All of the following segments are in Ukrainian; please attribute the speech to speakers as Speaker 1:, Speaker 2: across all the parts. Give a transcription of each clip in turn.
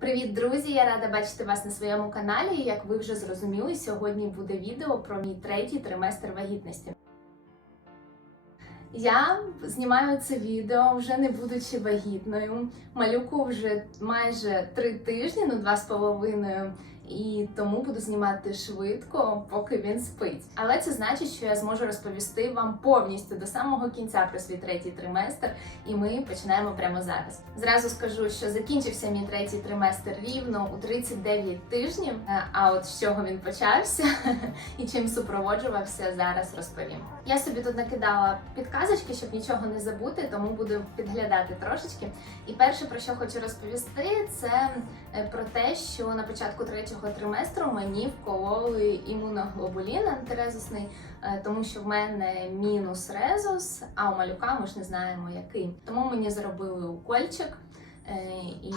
Speaker 1: Привіт, друзі! Я рада бачити вас на своєму каналі. Як ви вже зрозуміли, сьогодні буде відео про мій третій триместр вагітності. Я знімаю це відео вже не будучи вагітною. Малюку вже майже три тижні, ну два з половиною. І тому буду знімати швидко, поки він спить. Але це значить, що я зможу розповісти вам повністю до самого кінця про свій третій триместр, і ми починаємо прямо зараз. Зразу скажу, що закінчився мій третій триместр рівно у 39 тижнів. Е, А от з чого він почався і чим супроводжувався, зараз розповім. Я собі тут накидала підказочки, щоб нічого не забути, тому буду підглядати трошечки. І перше, про що хочу розповісти, це е, про те, що на початку третього триместру мені вкололи імуноглобулін антирезусний, е, тому що в мене мінус резус, а у малюка ми ж не знаємо який. Тому мені зробили укольчик. Е, І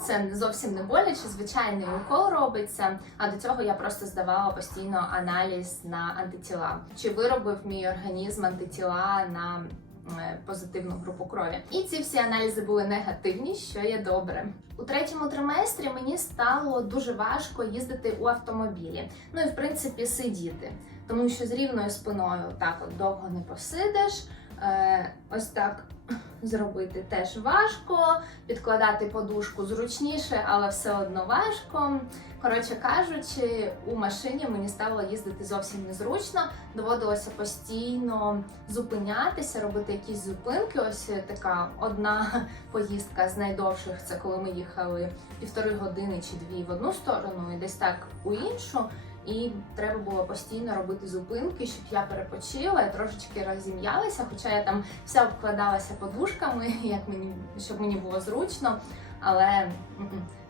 Speaker 1: це зовсім не боляче, звичайний укол робиться. А до цього я просто здавала постійно аналіз на антитіла. Чи виробив мій організм антитіла на позитивну групу крові? І ці всі аналізи були негативні, що є добре. У третьому триместрі мені стало дуже важко їздити у автомобілі. Ну і в принципі сидіти, тому що з рівною спиною так от довго не посидиш. Е, ось так зробити теж важко, підкладати подушку зручніше, але все одно важко. Коротше кажучи, у машині мені стало їздити зовсім незручно. Доводилося постійно зупинятися, робити якісь зупинки. Ось така одна поїздка з найдовших це коли ми їхали півтори години чи дві в одну сторону, і десь так у іншу. І треба було постійно робити зупинки, щоб я перепочила і трошечки розім'ялася, хоча я там вся обкладалася подушками, як мені щоб мені було зручно. Але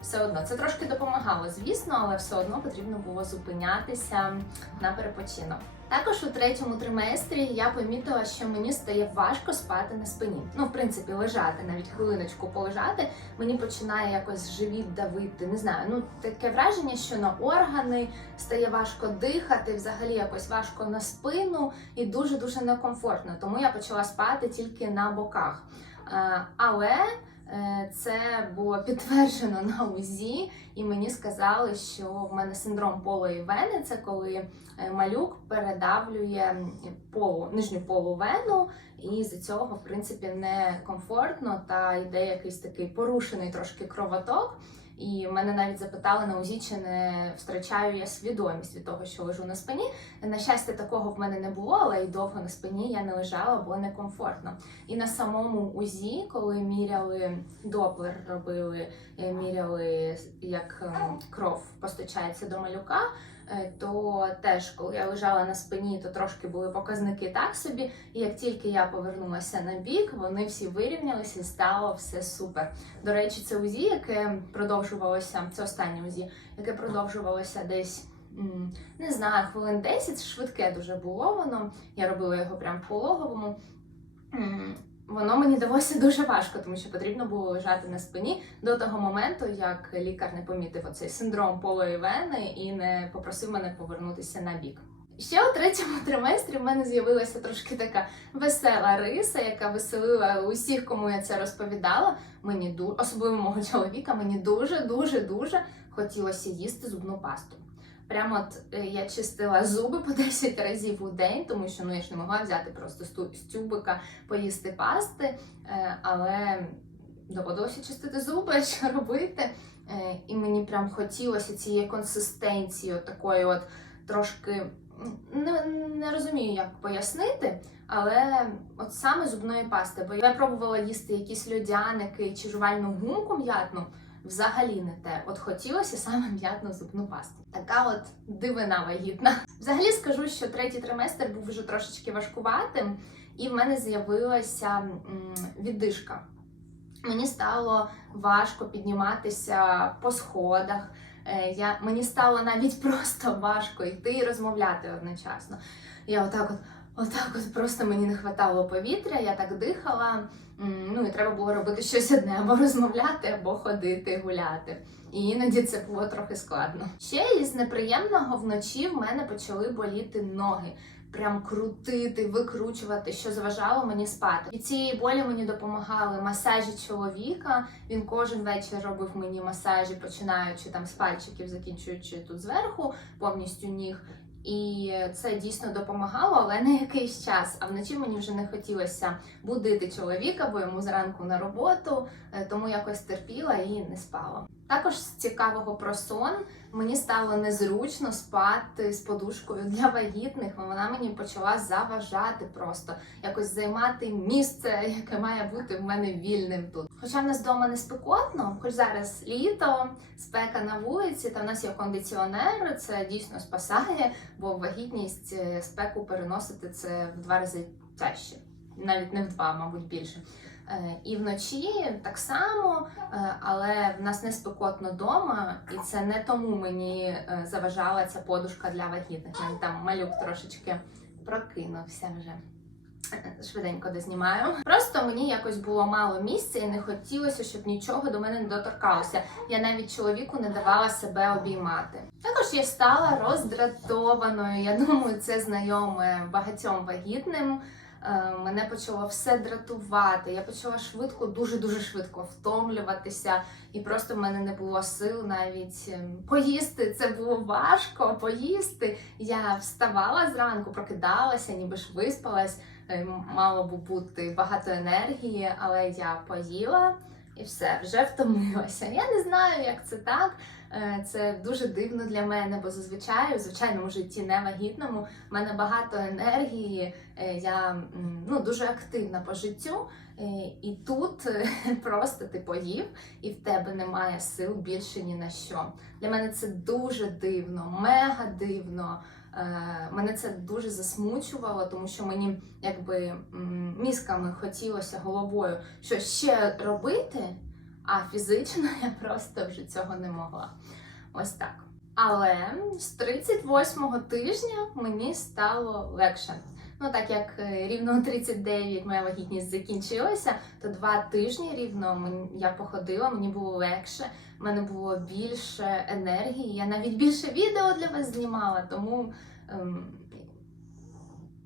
Speaker 1: все одно це трошки допомагало, звісно, але все одно потрібно було зупинятися на перепочинок. Також у третьому триместрі я помітила, що мені стає важко спати на спині. Ну, в принципі, лежати, навіть хвилиночку полежати, мені починає якось живіт давити. Не знаю, ну таке враження, що на органи стає важко дихати, взагалі якось важко на спину і дуже дуже некомфортно. Тому я почала спати тільки на боках. Е, Але це було підтверджено на УЗІ, і мені сказали, що в мене синдром полої вени це коли е, малюк передавлює полу, нижню полу вену, і з цього, в принципі, некомфортно та йде якийсь такий порушений трошки кровоток. І мене навіть запитали на УЗІ, чи не втрачаю я свідомість від того, що лежу на спині. На щастя, такого в мене не було, але й довго на спині я не лежала, бо некомфортно. І на самому УЗІ, коли міряли доплер, робили, е, міряли, як ем, кров постачається до малюка. Е, То теж, коли я лежала на спині, то трошки були показники так собі. І як тільки я повернулася на бік, вони всі вирівнялися стало все супер. До речі, це УЗІ, яке продовжувалося, це останнє УЗІ, яке продовжувалося десь. Не знаю, хвилин 10, швидке дуже було воно. Я робила його прямо в пологовому. Воно мені далося дуже важко, тому що потрібно було лежати на спині до того моменту, як лікар не помітив оцей синдром полої вени і не попросив мене повернутися на бік. Ще у третьому триместрі в мене з'явилася трошки така весела риса, яка веселила усіх, кому я це розповідала. Мені ду... особливо мого чоловіка, мені дуже, дуже, дуже хотілося їсти зубну пасту. Прямо от е, я чистила зуби по 10 разів у день, тому що ну я ж не могла взяти просто з тюбика поїсти пасти, е, але доводилося чистити зуби, що робити. Е, І мені прям хотілося цієї консистенції, от такої от трошки не, не розумію, як пояснити, але от саме зубної пасти. Бо я пробувала їсти якісь льодяники чи жувальну гумку м'ятну. Взагалі не те. От хотілося саме м'ятну зубну пасту. Така от дивина вагітна. Взагалі скажу, що третій триместр був вже трошечки важкуватим, і в мене з'явилася віддишка. Мені стало важко підніматися по сходах. Е, Я, мені стало навіть просто важко йти і розмовляти одночасно. Я отак от, отак от просто мені не хватало повітря, я так дихала. Ну і треба було робити щось одне, або розмовляти, або ходити, гуляти. І іноді це було трохи складно. Ще із неприємного вночі в мене почали боліти ноги. прям крутити, викручувати, що заважало мені спати. Від цієї болі мені допомагали масажі чоловіка. Він кожен вечір робив мені масажі, починаючи там з пальчиків, закінчуючи тут зверху, повністю ніг. І це дійсно допомагало, але не якийсь час. А вночі мені вже не хотілося будити чоловіка, бо йому зранку на роботу, е, тому якось терпіла і не спала. Також з цікавого про сон мені стало незручно спати з подушкою для вагітних. Вона мені почала заважати просто якось займати місце, яке має бути в мене вільним тут. Хоча в нас вдома не спекотно, хоч зараз літо, спека на вулиці, та в нас є кондиціонер, це дійсно спасає, бо вагітність е, спеку переносити це в два рази тяжче, навіть не в два, мабуть, більше. Е, І вночі так само, е, але в нас не спекотно вдома, і це не тому мені е, заважала ця подушка для вагітних. Там малюк трошечки прокинувся вже. Швиденько дознімаю. Просто мені якось було мало місця і не хотілося, щоб нічого до мене не доторкалося. Я навіть чоловіку не давала себе обіймати. Також я стала роздратованою. Я думаю, це знайоме багатьом вагітним. Е, Мене почало все дратувати. Я почала швидко, дуже дуже швидко втомлюватися, і просто в мене не було сил навіть ем, поїсти. Це було важко поїсти. Я вставала зранку, прокидалася, ніби ж виспалась. Е, Мало би бути багато енергії, але я поїла і все, вже втомилася. Я не знаю, як це так. Е, Це дуже дивно для мене, бо зазвичай у звичайному житті не вагітному в мене багато енергії. е, Я ну, дуже активна по життю. Е, І тут просто ти поїв, і в тебе немає сил більше ні на що. Для мене це дуже дивно, мега дивно. Мене це дуже засмучувало, тому що мені якби мізками хотілося головою що ще робити, а фізично я просто вже цього не могла. Ось так. Але з 38-го тижня мені стало легше. Ну, так як е, рівно 39 моя вагітність закінчилася, то два тижні рівно я походила, мені було легше, в мене було більше енергії. Я навіть більше відео для вас знімала, тому ем,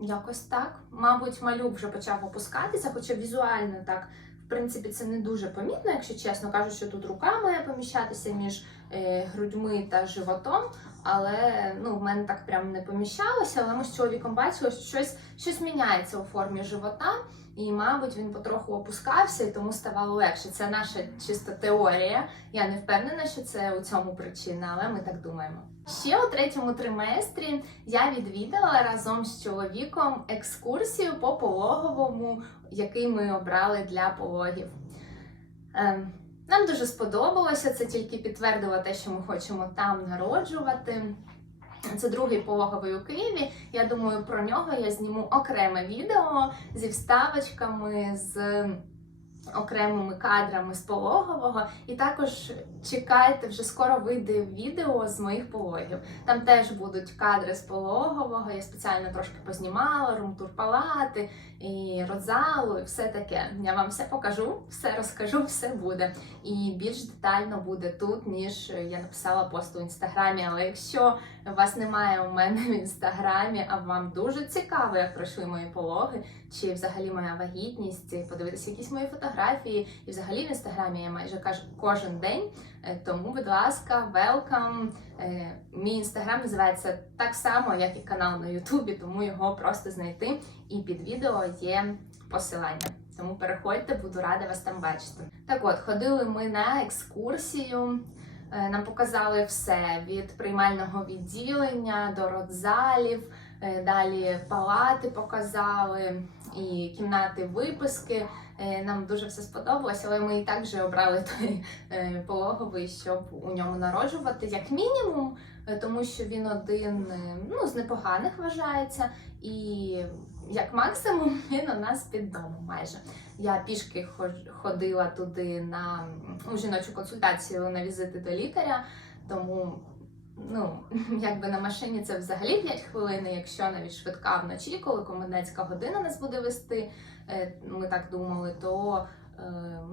Speaker 1: якось так. Мабуть, малюк вже почав опускатися, хоча візуально так, принципі, це не дуже помітно, якщо чесно. Кажуть, що тут рука має поміщатися між е, грудьми та животом. Але ну, в мене так прям не поміщалося. Але ми з чоловіком бачили, що щось, щось міняється у формі живота, і, мабуть, він потроху опускався, і тому ставало легше. Це наша чисто теорія. Я не впевнена, що це у цьому причина, але ми так думаємо. Ще у третьому триместрі я відвідала разом з чоловіком екскурсію по пологовому, який ми обрали для пологів. Ем, Нам дуже сподобалося, це тільки підтвердило те, що ми хочемо там народжувати. Це другий пологовий у Києві. Я думаю, про нього я зніму окреме відео зі вставочками, з окремими кадрами з пологового. І також чекайте, вже скоро вийде відео з моїх пологів. Там теж будуть кадри з пологового. Я спеціально трошки познімала, румтур палати і родзалу, і все таке. Я вам все покажу, все розкажу, все буде. І більш детально буде тут, ніж я написала пост у інстаграмі. Але якщо вас немає у мене в інстаграмі, а вам дуже цікаво, як пройшли мої пологи, чи взагалі моя вагітність, подивитися якісь мої фотографії. І взагалі в інстаграмі я майже каж- кожен день. Е, Тому, будь ласка. Е, Мій інстаграм називається так само, як і канал на Ютубі, тому його просто знайти. І під відео є посилання. Тому переходьте, буду рада вас там бачити. Так от, ходили ми на екскурсію. Е, Нам показали все від приймального відділення до родзалів, е, далі палати показали і кімнати виписки. Е, Нам дуже все сподобалось, але ми і так вже обрали той пологовий, щоб у ньому народжувати як мінімум, тому що він один ну, з непоганих вважається, і як максимум він у нас під домом майже. Я пішки ходила туди на ну, жіночу консультацію на візити до лікаря, тому. Ну, якби на машині це взагалі 5 хвилин, якщо навіть швидка вночі, коли комендантська година нас буде вести, е, ми так думали, то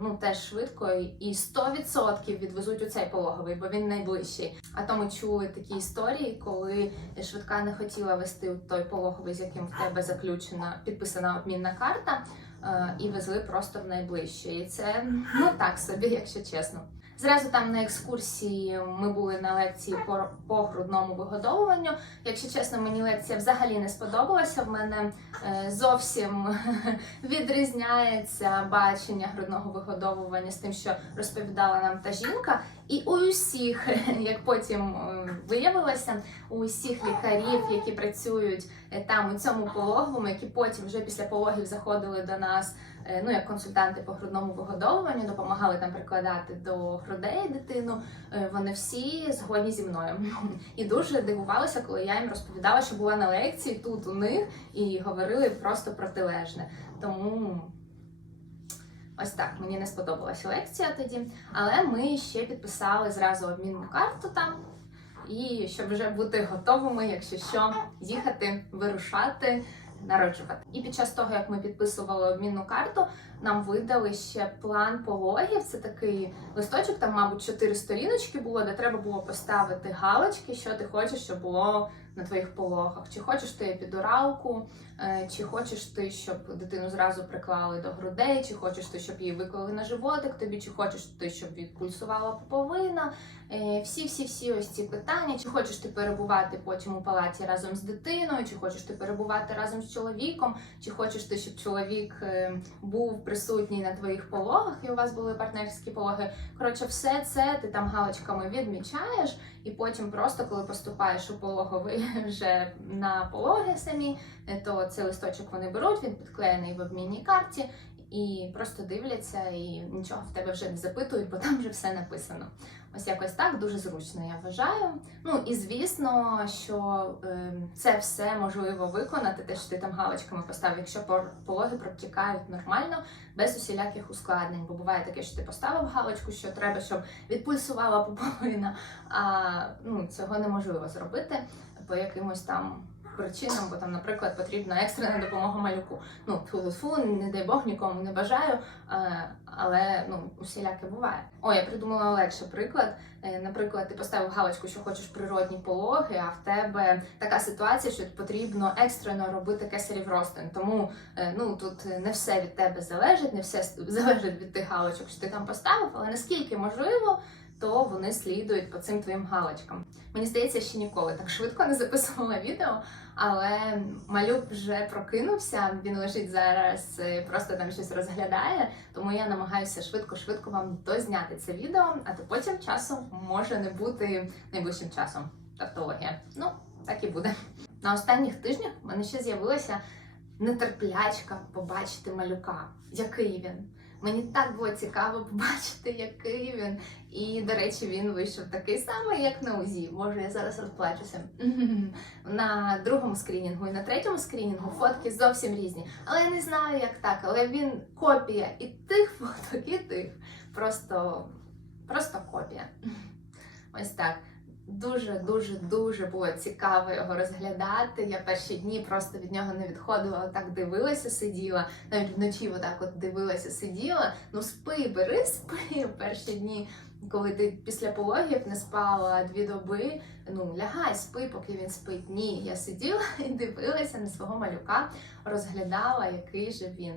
Speaker 1: ну теж швидко і 100% відвезуть у цей пологовий, бо він найближчий. А то ми чули такі історії, коли швидка не хотіла вести той пологовий, з яким в тебе заключена підписана обмінна карта, е, і везли просто в найближчий. І це ну так собі, якщо чесно. Зразу там на екскурсії ми були на лекції по, по грудному вигодовуванню. Якщо чесно, мені лекція взагалі не сподобалася. В мене е, зовсім відрізняється бачення грудного вигодовування з тим, що розповідала нам та жінка. І у усіх, як потім е, виявилося, у усіх лікарів, які працюють е, там у цьому пологовому, які потім вже після пологів заходили до нас, е, ну як консультанти по грудному вигодовуванню, допомагали там прикладати до грудей дитину. Вони всі згодні зі мною. І дуже дивувалася, коли я їм розповідала, що була на лекції тут у них і говорили просто протилежне. Тому ось так мені не сподобалася лекція тоді. Але ми ще підписали зразу обмінну карту там. І щоб вже бути готовими, якщо що, їхати, вирушати, народжувати. І під час того, як ми підписували обмінну карту, нам видали ще план пологів. Це такий листочок, там, мабуть, чотири сторіночки було, де треба було поставити галочки, що ти хочеш, щоб було на твоїх пологах. Чи хочеш ти епідуралку, е, чи хочеш ти, щоб дитину зразу приклали до грудей, чи хочеш ти, щоб її виклали на животик тобі, чи хочеш ти, щоб відпульсувала поповина. Е, Всі-всі-всі ось ці питання. Чи хочеш ти перебувати потім у палаті разом з дитиною, чи хочеш ти перебувати разом з чоловіком, чи хочеш ти, щоб чоловік е, був присутній на твоїх пологах, і у вас були партнерські пологи. Коротше, все це ти там галочками відмічаєш, і потім просто коли поступаєш у пологовий вже на пологи самі, то цей листочок вони беруть, він підклеєний в обмінній карті. І просто дивляться, і нічого в тебе вже не запитують, бо там вже все написано. Ось якось так дуже зручно, я вважаю. Ну і звісно, що е, це все можливо виконати, те, що ти там галочками поставив, якщо пологи протікають нормально, без усіляких ускладнень. Бо буває таке, що ти поставив галочку, що треба, щоб відпульсувала поповина, а ну, цього неможливо зробити по якимось там. Причинам, бо там, наприклад, потрібна екстрена допомога малюку. Ну, фу, не дай Бог, нікому не бажаю, е, але ну, усіляке буває. О, я придумала легше приклад. Е, Наприклад, ти поставив галочку, що хочеш природні пологи, а в тебе така ситуація, що потрібно екстрено робити кесарів ростин. Тому е, ну тут не все від тебе залежить, не все залежить від тих галочок, що ти там поставив, але наскільки можливо, то вони слідують по цим твоїм галочкам. Мені здається, ще ніколи так швидко не записувала відео, але малюк вже прокинувся. Він лежить зараз, просто там щось розглядає. Тому я намагаюся швидко-швидко вам дозняти це відео, а то потім часом може не бути найближчим часом тавтологія. Ну, так і буде. На останніх тижнях в мене ще з'явилася нетерплячка побачити малюка, який він. Мені так було цікаво побачити, який він. І, до речі, він вийшов такий самий, як на УЗІ. Може, я зараз розплачуся. На другому скрінінгу і на третьому скрінінгу фотки зовсім різні. Але я не знаю, як так. Але він копія і тих фоток, і тих. Просто, просто копія. Ось так. Дуже, дуже, дуже було цікаво його розглядати. Я перші дні просто від нього не відходила, так дивилася, сиділа. Навіть вночі отак от дивилася, сиділа. Ну спи, бери, спи перші дні. Коли ти після пологів не спала дві доби, ну лягай, спи, поки він спить. Ні, я сиділа і дивилася на свого малюка, розглядала, який же він.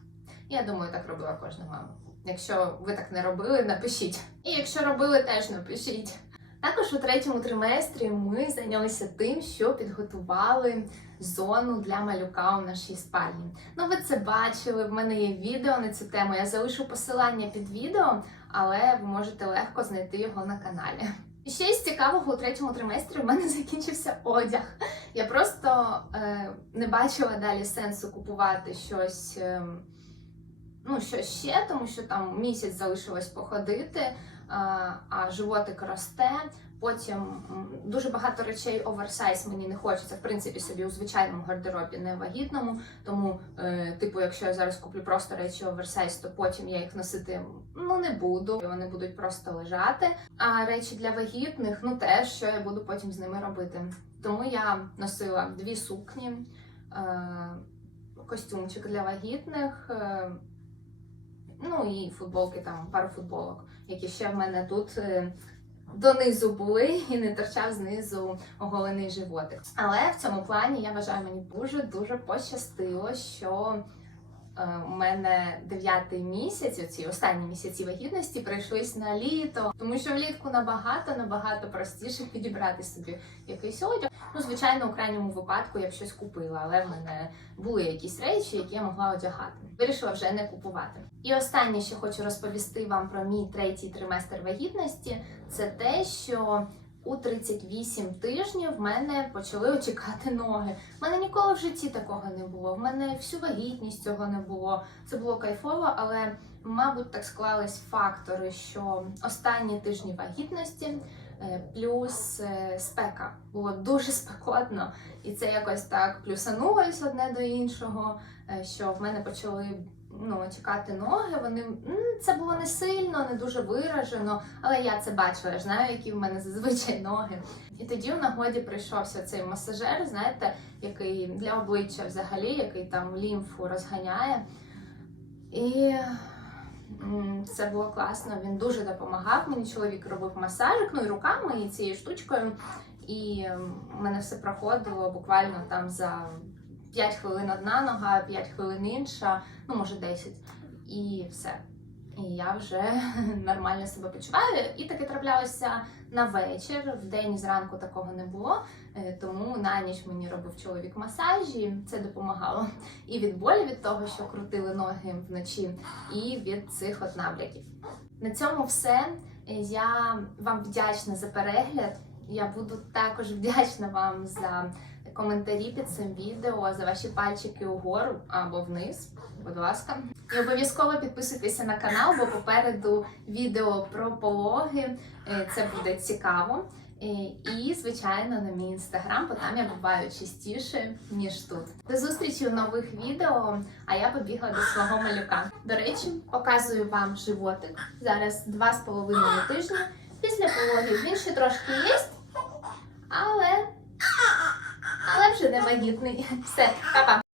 Speaker 1: Я думаю, так робила кожна мама. Якщо ви так не робили, напишіть. І якщо робили, теж напишіть. Також у третьому триместрі ми зайнялися тим, що підготували зону для малюка у нашій спальні. Ну, ви це бачили. В мене є відео на цю тему. Я залишу посилання під відео, але ви можете легко знайти його на каналі. І ще із цікавого у третьому триместрі в мене закінчився одяг. Я просто е, не бачила далі сенсу купувати щось. Е, Ну, що ще, тому що там місяць залишилось походити, а, а животик росте. Потім дуже багато речей оверсайз мені не хочеться, в принципі, собі у звичайному гардеробі, не вагітному. Тому, е, типу, якщо я зараз куплю просто речі оверсайз, то потім я їх носити ну не буду. Вони будуть просто лежати. А речі для вагітних, ну теж що я буду потім з ними робити. Тому я носила дві сукні, е, костюмчик для вагітних. Е, Ну і футболки, там пару футболок, які ще в мене тут. е, Донизу були і не торчав знизу оголений животик. Але в цьому плані я вважаю, мені дуже дуже пощастило, що е, у мене дев'ятий місяць, ці останні місяці вагітності прийшлись на літо, тому що влітку набагато набагато простіше підібрати собі якийсь одяг. Ну, звичайно, у крайньому випадку я б щось купила, але в мене були якісь речі, які я могла одягати. Вирішила вже не купувати. І останнє, що хочу розповісти вам про мій третій триместр вагітності, це те, що у 38 тижнів в мене почали очікати ноги. У мене ніколи в житті такого не було. В мене всю вагітність цього не було. Це було кайфово, але мабуть так склались фактори, що останні тижні вагітності. Е, Плюс е, спека було дуже спекотно, і це якось так плюсанулось одне до іншого. е, Що в мене почали ну, чекати ноги. Вони це було не сильно, не дуже виражено, але я це бачила. Я знаю, які в мене зазвичай ноги. І тоді в нагоді прийшовся цей масажер, знаєте, який для обличчя взагалі, який там лімфу розганяє. І це було класно. Він дуже допомагав. Мені чоловік робив масажик, ну і руками, і цією штучкою. І в мене все проходило буквально там за 5 хвилин одна нога, 5 хвилин інша, ну може 10. І все. І я вже нормально себе почуваю. І таке траплялося на вечір. В день зранку такого не було. Е, Тому на ніч мені робив чоловік масажі. Це допомагало і від болі від того, що крутили ноги вночі, і від цих от набряків. На цьому все. Я вам вдячна за перегляд. Я буду також вдячна вам за коментарі під цим відео, за ваші пальчики угору або вниз. Будь ласка, і обов'язково підписуйтеся на канал, бо попереду відео про пологи. Е, Це буде цікаво. Е, І, звичайно, на мій інстаграм, бо там я буваю частіше, ніж тут. До зустрічі у нових відео. А я побігла до свого малюка. До речі, показую вам животик. Зараз два з половиною тижні. Після пологів він ще трошки є, але, але вже не вагітний. Все, па-па!